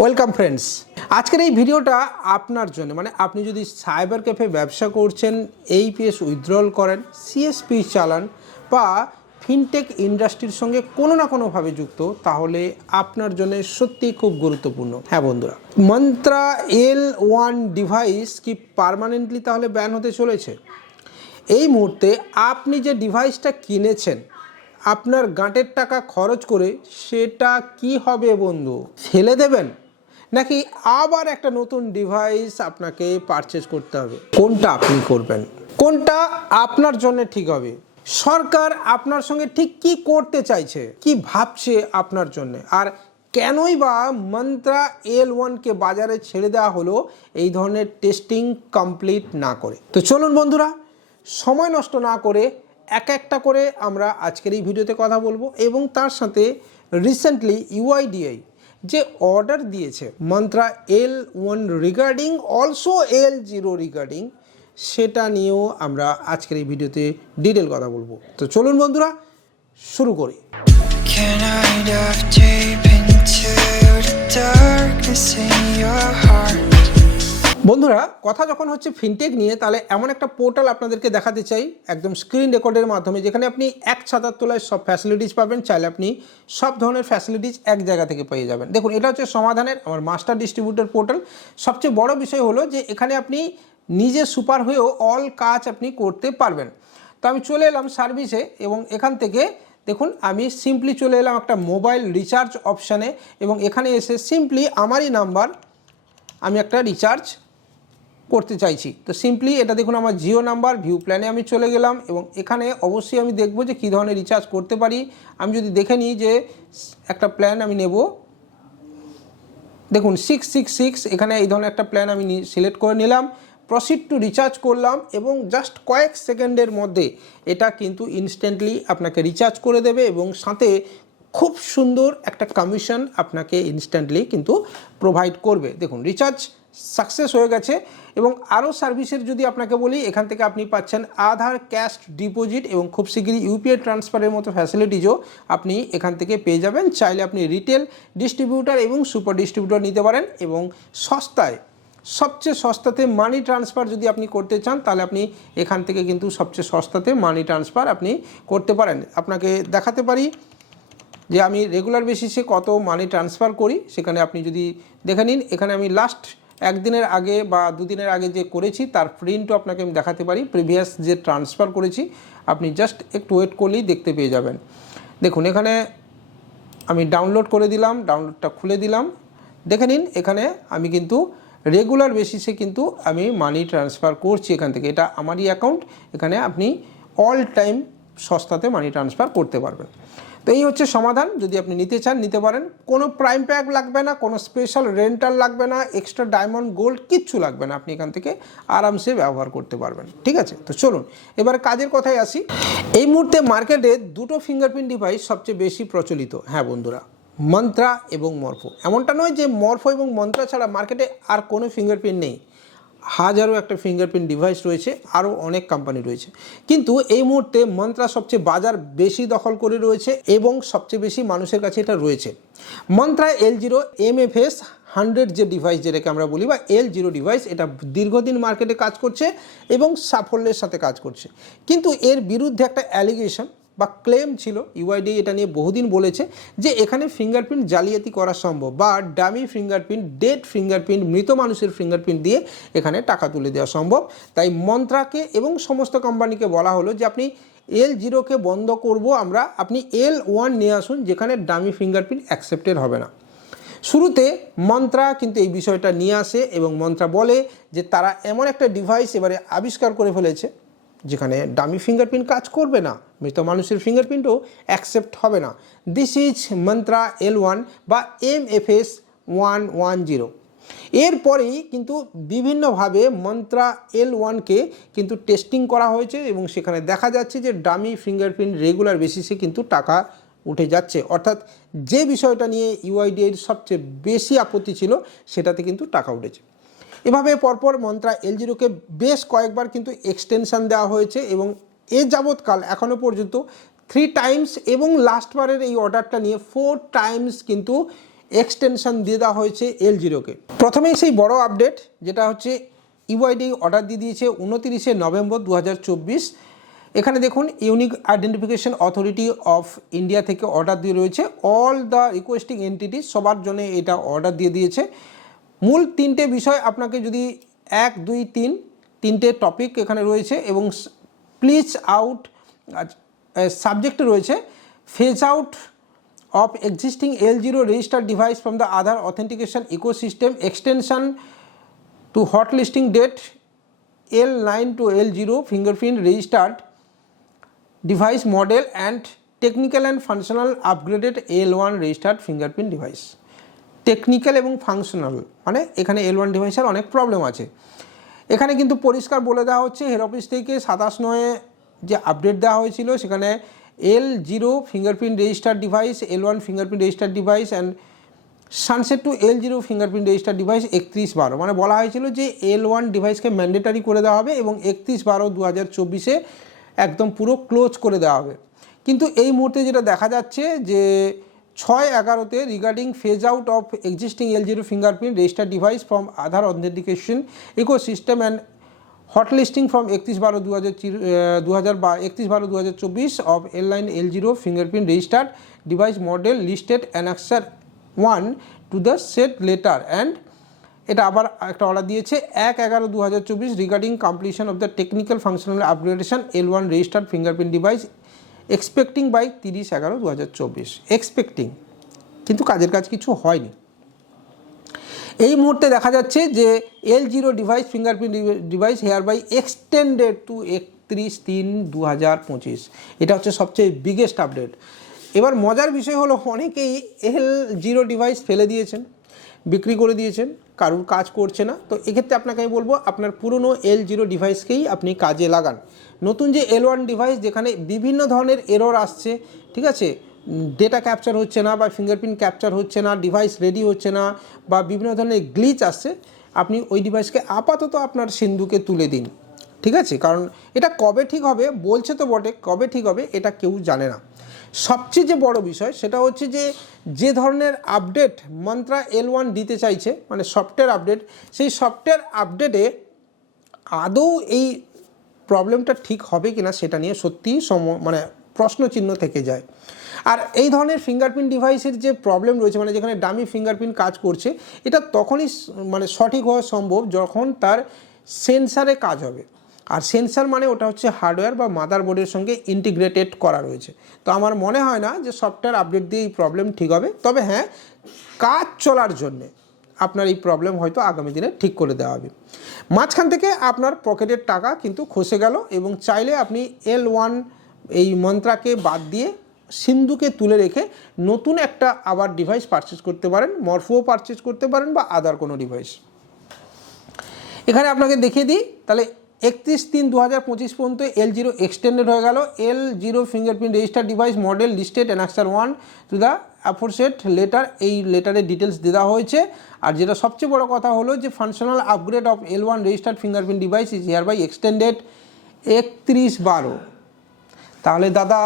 Welcome friends আজকের এই ভিডিওটা আপনার জন্য মানে আপনি যদি সাইবার ক্যাফে ব্যবসা করছেন এইপিএস উইথড্রল করেন সিএসপি চালান, বা ফিনটেক ইন্ডাস্ট্রির সঙ্গে কোনো না কোনোভাবে যুক্ত, তাহলে আপনার জন্য সত্যিই খুব গুরুত্বপূর্ণ। হ্যাঁ বন্ধুরা মন্ত্রা এল ওয়ান ডিভাইস কি পার্মানেন্টলি তাহলে ব্যান হতে চলেছে? এই মুহূর্তে আপনি যে ডিভাইসটা কিনেছেন, আপনার গাঁটের টাকা খরচ করে সেটা কি হবে বন্ধু? ফেলে দেবেন? নাকি আবার একটা নতুন ডিভাইস আপনাকে পারচেজ করতে হবে? কোনটা আপনি করবেন? কোনটা আপনার জন্য ঠিক হবে? সরকার আপনার সঙ্গে ঠিক কি করতে চাইছে? কি ভাবছে আপনার জন্য? আর কেনই বা মন্ত্রা এল ওয়ানকে বাজারে ছেড়ে দেওয়া হলো এই ধরনের টেস্টিং কমপ্লিট না করে? তো চলুন বন্ধুরা, সময় নষ্ট না করে এক একটা করে আমরা আজকের এই ভিডিওতে কথা বলব এবং তার সাথে রিসেন্টলি ইউআইডিআই যে অর্ডার দিয়েছে Mantra L one regarding also L zero regarding সেটা নিয়েও আমরা আজকের এই ভিডিওতে ডিটেল কথা বলব তো চলুন বন্ধুরা, শুরু করি darkness in your heart? বন্ধুরা, কথা যখন হচ্ছে ফিনটেক নিয়ে, তাহলে এমন একটা পোর্টাল আপনাদেরকে দেখাতে চাই, একদম স্ক্রিন রেকর্ডের মাধ্যমে, যেখানে আপনি এক ছাতার তলায় সব ফ্যাসিলিটিস পাবেন। চাইলে আপনি সব ধরনের ফ্যাসিলিটিস এক জায়গা থেকে পেয়ে যাবেন। দেখুন, এটা হচ্ছে সমাধানের আমার মাস্টার ডিস্ট্রিবিউটর পোর্টাল সবচেয়ে বড় বিষয় হলো যে, এখানে আপনি নিজে সুপার হয়েও অল কাজ আপনি করতে পারবেন। তো আমি চলে এলাম সার্ভিসে এবং এখান থেকে দেখুন, আমি সিম্পলি চলে এলাম একটা মোবাইল রিচার্জ অপশানে এবং এখানে এসে সিম্পলি আমারই নাম্বার আমি একটা রিচার্জ করতে চাইছি। তো সিম্পলি এটা দেখুন আমার জিও নাম্বার, ভিউ প্ল্যানে আমি চলে গেলাম এবং এখানে অবশ্যই আমি দেখব যে কী ধরনের রিচার্জ করতে পারি। আমি যদি দেখে নিই যে একটা প্ল্যান আমি নেব। দেখুন সিক্স সিক্স সিক্স এখানে এই ধরনের একটা প্ল্যান আমি সিলেক্ট করে নিলাম। প্রসিড টু রিচার্জ করলাম এবং জাস্ট কয়েক সেকেন্ডের মধ্যে এটা কিন্তু ইনস্ট্যান্টলি আপনাকে রিচার্জ করে দেবে এবং সাথে খুব সুন্দর একটা কমিশন আপনাকে ইনস্ট্যান্টলি কিন্তু প্রোভাইড করবে। দেখুন রিচার্জ সাকসেস হয়ে গেছে এবং আরও সার্ভিসের যদি আপনাকে বলি, এখান থেকে আপনি পাচ্ছেন আধার ক্যাশ ডিপোজিট এবং খুব শীঘ্রই ইউপিআই ট্রান্সফারের মতো ফ্যাসিলিটিজও আপনি এখান থেকে পেয়ে যাবেন। চাইলে আপনি রিটেল ডিস্ট্রিবিউটার এবং সুপার ডিস্ট্রিবিউটার নিতে পারেন এবং সস্তায়, সবচেয়ে সস্তাতে মানি ট্রান্সফার যদি আপনি করতে চান, তাহলে আপনি এখান থেকে কিন্তু সবচেয়ে সস্তাতে মানি ট্রান্সফার আপনি করতে পারেন। আপনাকে দেখাতে পারি যে আমি রেগুলার বেসিসে কত মানি ট্রান্সফার করি, সেখানে আপনি যদি দেখে নিন, এখানে আমি লাস্ট একদিনের আগে বা দুদিনের আগে যে করেছি, তার প্রিন্টও আপনাকে আমি দেখাতে পারি। প্রিভিয়াস যে ট্রান্সফার করেছি, আপনি জাস্ট একটু ওয়েট করলেই দেখতে পেয়ে যাবেন। দেখুন, এখানে আমি ডাউনলোড করে দিলাম ডাউনলোডটা খুলে দিলাম। দেখে নিন, এখানে আমি কিন্তু রেগুলার বেসিসে কিন্তু আমি মানি ট্রান্সফার করছি এখান থেকে। এটা আমারই অ্যাকাউন্ট এখানে আপনি অল টাইম সস্তাতে মানি ট্রান্সফার করতে পারবেন। তো এই হচ্ছে সমাধান। যদি আপনি নিতে চান, নিতে পারেন। কোনো প্রাইম প্যাক লাগবে না, কোনো স্পেশাল রেন্টাল লাগবে না এক্সট্রা ডায়মন্ড গোল্ড কিচ্ছু লাগবে না। আপনি এখান থেকে আরামসে ব্যবহার করতে পারবেন। ঠিক আছে? তো চলুন, এবার কাজের কথায় আসি। এই মুহূর্তে মার্কেটে দুটো ফিঙ্গারপ্রিন্ট ডিভাইস সবচেয়ে বেশি প্রচলিত। হ্যাঁ বন্ধুরা মন্ত্রা এবং মরফো এমনটা নয় যে মরফো এবং মন্ত্রা ছাড়া মার্কেটে আর কোনো ফিঙ্গারপ্রিন্ট নেই। হাজারো একটা ফিঙ্গারপ্রিন্ট ডিভাইস রয়েছে আরও অনেক কোম্পানি রয়েছে। কিন্তু এই মুহূর্তে মন্ত্রা সবচেয়ে বাজার বেশি দখল করে রয়েছে এবং সবচেয়ে বেশি মানুষের কাছে এটা রয়েছে। Mantra L zero M F S hundred যে ডিভাইস যেটাকে আমরা বলি, বা এল জিরো ডিভাইস এটা দীর্ঘদিন মার্কেটে কাজ করছে এবং সাফল্যের সাথে কাজ করছে। কিন্তু এর বিরুদ্ধে একটা অ্যালিগেশন বা ক্লেম ছিল ইউআইডি এটা নিয়ে বহুদিন বলেছে যে এখানে ফিঙ্গারপ্রিন্ট জালিয়াতি করা সম্ভব বা ডামি ফিঙ্গারপ্রিন্ট ডেড ফিঙ্গারপ্রিন্ট মৃত মানুষের ফিঙ্গারপ্রিন্ট দিয়ে এখানে টাকা তুলে দেওয়া সম্ভব। তাই মন্ত্রাকে এবং সমস্ত কোম্পানিকে বলা হলো যে আপনি এল জিরোকে বন্ধ করব, আমরা আপনি এল ওয়ান নিয়ে আসুন, যেখানে ডামি ফিঙ্গারপ্রিন্ট অ্যাকসেপ্টেড হবে না। শুরুতে মন্ত্রা কিন্তু এই বিষয়টা নিয়ে আসে এবং মন্ত্রা বলে যে তারা এমন একটা ডিভাইস এবারে আবিষ্কার করে ফেলেছে যেখানে ডামি ফিঙ্গারপ্রিন্ট কাজ করবে না, মৃত মানুষের ফিঙ্গারপ্রিন্টও অ্যাকসেপ্ট হবে না। This is Mantra L one বা M F S one one zero এরপরেই কিন্তু বিভিন্নভাবে মন্ত্রা এল ওয়ানকে কিন্তু টেস্টিং করা হয়েছে এবং সেখানে দেখা যাচ্ছে যে ডামি ফিঙ্গারপ্রিন্ট রেগুলার বেসিসে কিন্তু টাকা উঠে যাচ্ছে। অর্থাৎ যে বিষয়টা নিয়ে ইউআইডিএর সবচেয়ে বেশি আপত্তি ছিল, সেটাতে কিন্তু টাকা উঠেছে। এভাবে পরপর মন্ত্রা এল জিরোকে বেশ কয়েকবার কিন্তু এক্সটেনশান দেওয়া হয়েছে এবং এ যাবৎকাল এখনও পর্যন্ত থ্রি টাইমস এবং লাস্টবারের এই অর্ডারটা নিয়ে ফোর টাইমস কিন্তু এক্সটেনশান দিয়ে দেওয়া হয়েছে এল জিরোকে প্রথমেই সেই বড় আপডেট যেটা হচ্ছে ইউআইডি অর্ডার দিয়ে দিয়েছে উনতিরিশে নভেম্বর দু হাজার চব্বিশ। এখানে দেখুন unique identification authority of India থেকে অর্ডার দিয়ে রয়েছে। অল দ্য রিকোয়েস্টিং এন্টিটি সবার জন্য এটা অর্ডার দিয়ে দিয়েছে। মূল তিনটে বিষয় আপনাকে যদি এক দুই তিন তিনটে টপিক এখানে রয়েছে এবং প্লিজ আউট সাবজেক্ট রয়েছে phase out of existing L0 registered device from the Aadhaar authentication ecosystem extension to hot listing date L9 to L0 fingerprint registered device model and technical and functional upgraded L1 registered fingerprint device technical এবং functional মানে এখানে L one ডিভাইসের অনেক problem আছে। এখানে কিন্তু পরিষ্কার বলে দেওয়া হচ্ছে হেড অফিস থেকে সাতাশ নয়ে যে আপডেট দেওয়া হয়েছিল, সেখানে L zero fingerprint register device L one fingerprint register device and sunset to L zero fingerprint register device একত্রিশ বারো। মানে বলা হয়েছিল যে এল ওয়ান ডিভাইসকে ম্যান্ডেটারি করে দেওয়া হবে এবং একত্রিশ বারো দু হাজার চব্বিশে একদম পুরো ক্লোজ করে দেওয়া হবে। কিন্তু এই মুহূর্তে যেটা দেখা যাচ্ছে যে ছয় এগারোতে regarding phase out of existing L zero fingerprint register device from Aadhaar authentication ecosystem and hot listing from একত্রিশ বারো দু হাজার দু হাজার বা, একত্রিশ বারো দু হাজার চব্বিশ of L line L zero fingerprint registered device model listed annexure one two the set letter and এটা আবার একটা অর্ডার দিয়েছে এক এগারো দু হাজার চব্বিশ regarding completion of the technical functional upgradation L one registered fingerprint device expecting by তিরিশ এগারো দু হাজার চব্বিশ। এক্সপেক্টিং কিন্তু কাজের কাজ কিছু হয়নি। এই মুহূর্তে দেখা যাচ্ছে যে L zero device fingerprint device hereby extended to একত্রিশ তিন দু হাজার পঁচিশ। এটা হচ্ছে সবচেয়ে বিগেস্ট আপডেট এবার মজার বিষয় হলো, অনেকেই এল জিরো ডিভাইস ফেলে দিয়েছেন, বিক্রি করে দিয়েছেন। কারুর কাজ করছে না। তো এক্ষেত্রে আপনাকে আমি বলব, আপনার পুরনো এল জিরো ডিভাইসকেই আপনি কাজে লাগান। নতুন যে এল ওয়ান ডিভাইস যেখানে বিভিন্ন ধরনের এরর আসছে, ঠিক আছে? ডেটা ক্যাপচার হচ্ছে না বা ফিঙ্গারপ্রিন্ট ক্যাপচার হচ্ছে না ডিভাইস রেডি হচ্ছে না বা বিভিন্ন ধরনের গ্লিচ আসছে, আপনি ওই ডিভাইসকে আপাতত আপনার সিন্ধুকে তুলে দিন। ঠিক আছে? কারণ এটা কবে ঠিক হবে? বলছে তো বটে, কবে ঠিক হবে? এটা কেউ জানে না। সবচেয়ে যে বড় বিষয় সেটা হচ্ছে যে যে ধরনের আপডেট মন্ত্রা এল ওয়ান দিতে চাইছে মানে সফটওয়্যার আপডেট, সেই সফটওয়্যার আপডেটে আদৌ এই প্রবলেমটা ঠিক হবে কি না সেটা নিয়ে সত্যিই সম মানে প্রশ্নচিহ্ন থেকে যায়। আর এই ধরনের ফিঙ্গারপ্রিন্ট ডিভাইসের যে প্রবলেম রয়েছে মানে যেখানে ডামি ফিঙ্গারপ্রিন্ট কাজ করছে, এটা তখনই মানে সঠিক হওয়া সম্ভব যখন তার সেন্সারে কাজ হবে। আর সেন্সার মানে ওটা হচ্ছে হার্ডওয়্যার বা মাদারবোর্ডের সঙ্গে ইন্টিগ্রেটেড করা রয়েছে। তো আমার মনে হয় না যে সফটওয়্যার আপডেট দিয়ে এই প্রবলেম ঠিক হবে। তবে হ্যাঁ কাজ চলার জন্যে আপনার এই প্রবলেম হয়তো আগামী দিনে ঠিক করে দেওয়া হবে। মাঝখান থেকে আপনার পকেটের টাকা কিন্তু খসে গেল এবং চাইলে আপনি এল ওয়ান এই মন্ত্রাকে বাদ দিয়ে সিন্ধুকে তুলে রেখে নতুন একটা আবার ডিভাইস পারচেজ করতে পারেন মরফোও পারচেজ করতে পারেন বা আদার কোনো ডিভাইস এখানে আপনাকে দেখিয়ে দিই, তাহলে একত্রিশ তিন দু হাজার পঁচিশ পর্যন্ত এল জিরো এক্সটেন্ডেড হয়ে গেল। L zero fingerprint register device model listed annexure one two the aforesaid letter এই লেটারের ডিটেলস দেওয়া হয়েছে। আর যেটা সবচেয়ে বড় কথা হলো যে functional upgrade of L one registered fingerprint device is hereby extended একত্রিশ বারো। তাহলে দাদা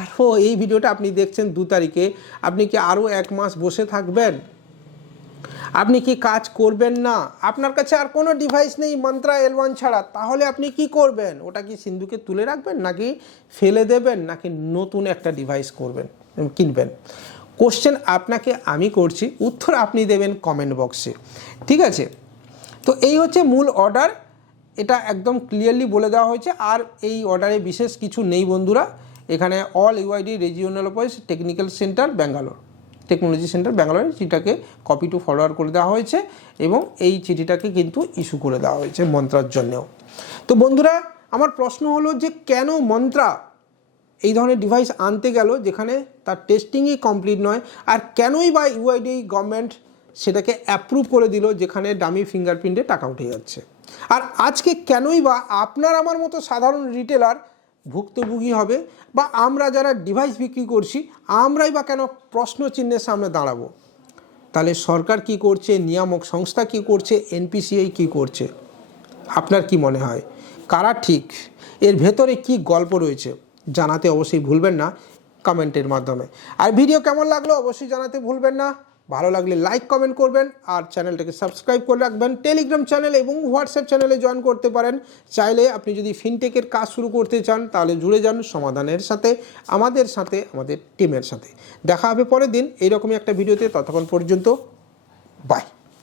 আরও এই ভিডিওটা আপনি দেখছেন দু তারিখে। আপনি কি আরও এক মাস বসে থাকবেন? আপনি কি কাজ করবেন না? আপনার কাছে আর কোনো ডিভাইস নেই মন্ত্রা এল ওয়ান ছাড়া। তাহলে আপনি কি করবেন? ওটা কি সিন্ধুকে তুলে রাখবেন নাকি ফেলে দেবেন, নাকি নতুন একটা ডিভাইস করবেন, কিনবেন? কোশ্চেন আপনাকে আমি করছি, উত্তর আপনি দেবেন কমেন্ট বক্সে ঠিক আছে? তো এই হচ্ছে মূল অর্ডার এটা একদম ক্লিয়ারলি বলে দেওয়া হয়েছে। আর এই অর্ডারে বিশেষ কিছু নেই বন্ধুরা। এখানে all UID regional office technical centre Bangalore technology centre ব্যাঙ্গালোরের চিঠিটাকে কপি টু ফরওয়ার্ড করে দেওয়া হয়েছে এবং এই চিঠিটাকে কিন্তু ইস্যু করে দেওয়া হয়েছে মন্ত্রার জন্যেও। তো বন্ধুরা, আমার প্রশ্ন হলো যে কেন মন্ত্রা এই ধরনের ডিভাইস আনতে গেল যেখানে তার টেস্টিংই কমপ্লিট নয়, আর কেনই বা ইউআইডি গভর্নমেন্ট সেটাকে অ্যাপ্রুভ করে দিল যেখানে ডামি ফিঙ্গারপ্রিন্টে টাকা উঠে যাচ্ছে? আর আজকে কেনই বা আপনার আমার মতো সাধারণ রিটেলার ভুক্তভোগী হবে বা আমরা যারা ডিভাইস বিক্রি করছি, আমরাই বা কেন প্রশ্ন চিহ্নের সামনে দাঁড়াবো? তাহলে সরকার কি করছে? নিয়ামক সংস্থা কি করছে? এনপিসিআই কি করছে? আপনার কি মনে হয়? কারা ঠিক? এর ভেতরে কি গল্প রয়েছে? জানাতে অবশ্যই ভুলবেন না কমেন্টের মাধ্যমে। আর ভিডিও কেমন লাগল? অবশ্যই জানাতে ভুলবেন না। ভালো লাগলে লাইক কমেন্ট করবেন আর চ্যানেলটাকে সাবস্ক্রাইব করে রাখবেন। টেলিগ্রাম চ্যানেল এবং হোয়াটসঅ্যাপ চ্যানেলে জয়েন করতে পারেন। চাইলে আপনি যদি ফিনটেকের কাজ শুরু করতে চান, তাহলে জুড়ে যান সমাধানের সাথে, আমাদের সাথে, আমাদের টিমের সাথে। দেখা হবে পরের দিন, এইরকমই একটা ভিডিওতে ততক্ষণ পর্যন্ত বাই